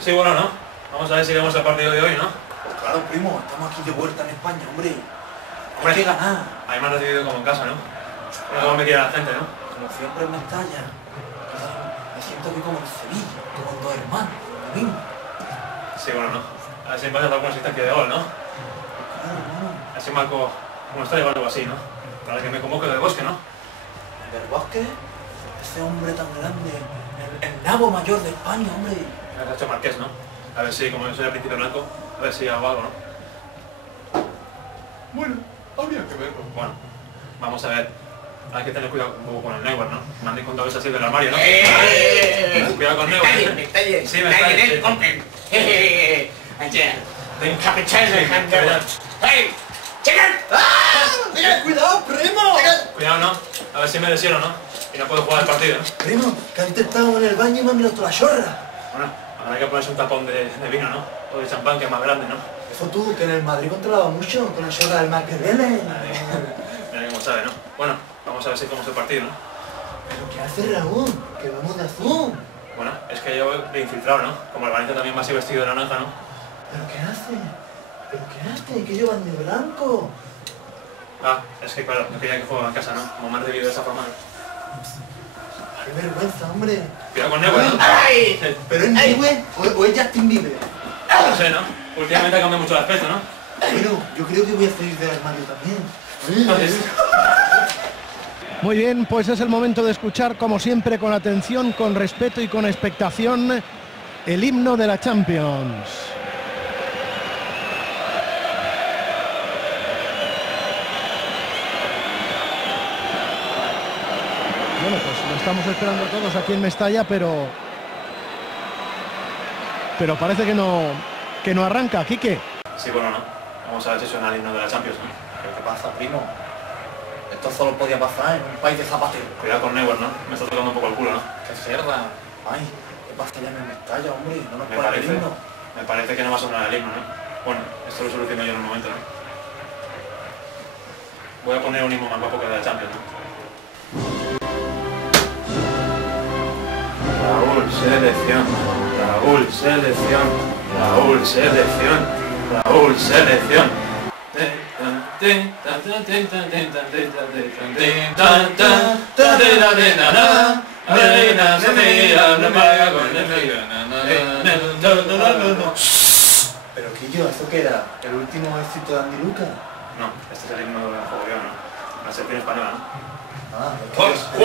Sí, bueno, ¿no? Vamos a ver si vemos el partido de hoy, ¿no? Pues claro, primo, estamos aquí de vuelta en España, hombre. Hombre, Hay que ganar. A mí me han recibido como en casa, ¿no? Como me quiere la gente, ¿no? Como siempre en Mestalla. Me siento aquí como en Sevilla, como en Dos Hermanos, lo mismo. Sí, bueno, ¿no? A ver si me pasa alguna asistencia de gol, ¿no? Claro, hermano. Así marco un estadio o algo así, ¿no? Para que me convoque del Bosque, ¿no? Del Bosque, ese hombre tan grande, el nabo mayor de España, hombre. Me ha hecho Marqués, ¿no? A ver si, como yo soy el príncipe blanco, a ver si hago algo, ¿no? Bueno, habría que verlo. Bueno, vamos a ver. Hay que tener cuidado un poco con el Neuer, ¿no? Me han contado que es así del armario, ¿no? Cuidado con Neuer. Me está bien. Sí, me está bien. ¡Hey! ¡Chequen! ¡Cuidado, primo! Cuidado, ¿no? A ver si me lesiono, ¿no? Y no puedo jugar el partido, ¿no? Primo, que antes estábamos en el baño y me han mirado toda la chorra. Bueno, habrá que ponerse un tapón de vino, ¿no? O de champán, que es más grande, ¿no? Eso tú, que en el Madrid controlaba mucho, con la chorra del Maquedele. Mira cómo sabe, ¿no? Bueno, vamos a ver si cómo es el partido, ¿no? ¿Pero qué hace Raúl? Que vamos de azul. Bueno, es que yo he infiltrado, ¿no? Como el Valencia también va así vestido de naranja, ¿no? ¿Pero qué hace? ¿Pero qué hace? ¿Qué llevan de blanco? Ah, es que claro, no quería que fuera en casa, ¿no? Como me han recibido de esa forma. ¡Qué vergüenza, hombre! Cuidado con Neuer, ¿no? ¡Ay! Sí. ¿Pero es Neuer o es Justin Bieber? No sé, ¿no? Últimamente ha cambiado mucho el aspecto, ¿no? Bueno, yo creo que voy a salir del armario también. Entonces, Muy bien, pues es el momento de escuchar, como siempre, con atención, con respeto y con expectación, el himno de la Champions. Bueno, pues lo estamos esperando todos aquí en Mestalla, pero parece que no arranca. Quique. sí, bueno, ¿no? Vamos a ver si suena el himno de la Champions, ¿no? ¿Pero qué pasa, primo? Esto solo podía pasar en un país de zapateros. Cuidado con Neuer, ¿no? Me está tocando un poco el culo, ¿no? ¡Qué cerda! Ay, ¿qué pasa ya en el Mestalla, hombre? No nos Me pone el parece, himno. me parece que no va a sonar el himno, ¿no? Bueno, esto lo soluciono yo en un momento, ¿no? Voy a poner un himno más guapo que el de la Champions, ¿no? Raúl, selección. Raúl, selección. Raúl, selección. Raúl, selección. ¿Pero Quillo, eso qué era? ¿El último éxito de Andy Luca? No, este es el himno del juego, ¿no? La selección española, ¿no? Ah, es que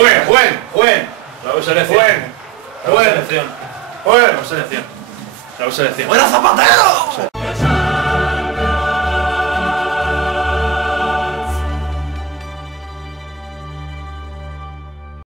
¡Jueguen! Raúl, selección. Raúl, selección. Raúl, selección. Raúl, selección. ¡Fuera Zapatero!